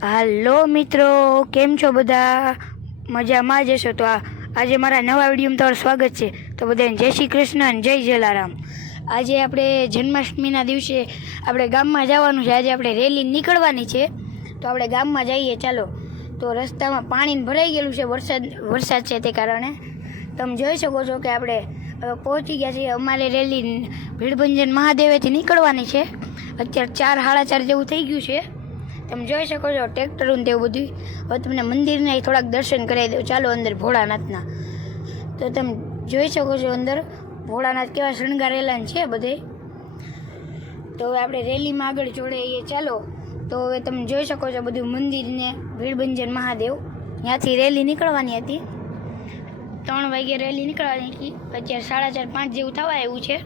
હાલો મિત્રો, કેમ છો બધા? મજામાં જ હશો. તો આજે મારા નવા વિડીયોમાં તમારું સ્વાગત છે. તો બધાને જય શ્રી કૃષ્ણ અને જય જલારામ. આજે આપણે જન્માષ્ટમીના દિવસે આપણે ગામમાં જવાનું છે. આજે આપણે રેલી નીકળવાની છે, તો આપણે ગામમાં જઈએ. ચાલો. તો રસ્તામાં પાણી ભરાઈ ગયેલું છે, વરસાદ છે તે કારણે. તમે જોઈ શકો છો કે આપણે પહોંચી ગયા છીએ. અમારે રેલી ભીડભંજન મહાદેવેથી નીકળવાની છે. અત્યારે 4:30 જેવું થઈ ગયું છે. તમે જોઈ શકો છો ટ્રેક્ટરું તેવું બધું. હવે તમને મંદિરના થોડાક દર્શન કરાવી દઉં. ચાલો અંદર ભોળાનાથના. તો તમે જોઈ શકો છો અંદર ભોળાનાથ કેવા શણગારેલા છે બધે. તો હવે આપણે રેલીમાં આગળ જોડાઈએ. ચાલો. તો હવે તમે જોઈ શકો છો બધું મંદિરને ભીડભંજન મહાદેવ. ત્યાંથી રેલી નીકળવાની હતી. 3 વાગે રેલી નીકળવાની હતી. અત્યારે 4:30-5 જેવું થવા આવ્યું છે.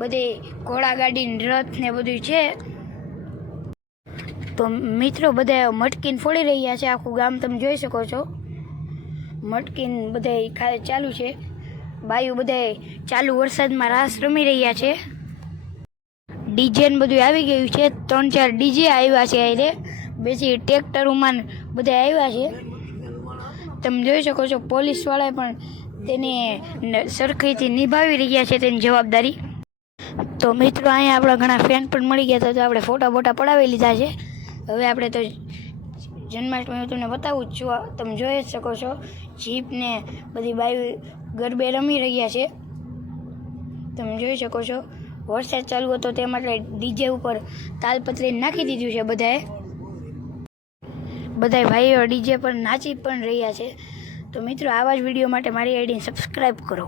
બધે ઘોડાગાડી રથ ને બધું છે. તો મિત્રો બધા મટકીને ફોડી રહ્યા છે. આખું ગામ તમે જોઈ શકો છો. મટકીને બધા ચાલુ છે. બાયું બધા ચાલુ વરસાદમાં રાસ રમી રહ્યા છે. ડીજે ને બધું આવી ગયું છે. 3-4 ડીજે આવ્યા છે. આરે બેસી ટ્રેક્ટરોમાં બધા આવ્યા છે. તમે જોઈ શકો છો પોલીસવાળા પણ તેને સરખીથી નિભાવી રહ્યા છે તેની જવાબદારી. તો મિત્રો અહીંયા આપણા ઘણા ફ્રેન્ડ પણ મળી ગયા હતા, તો આપણે ફોટા પડાવી લીધા છે. હવે આપણે તો જન્માષ્ટમી તમને બતાવું જ છું. તમે જોઈ જ શકો છો જીપ ને બધી બાઈ ગરબે રમી રહ્યા છે. તમે જોઈ શકો છો વરસાદ ચાલુ હતો તે માટે ડીજે ઉપર તાલપત્રી નાખી દીધું છે. બધા ભાઈઓ ડીજે પર નાચી પણ રહ્યા છે. તો મિત્રો આવા જ વિડીયો માટે મારી આઈડીને સબસ્ક્રાઈબ કરો.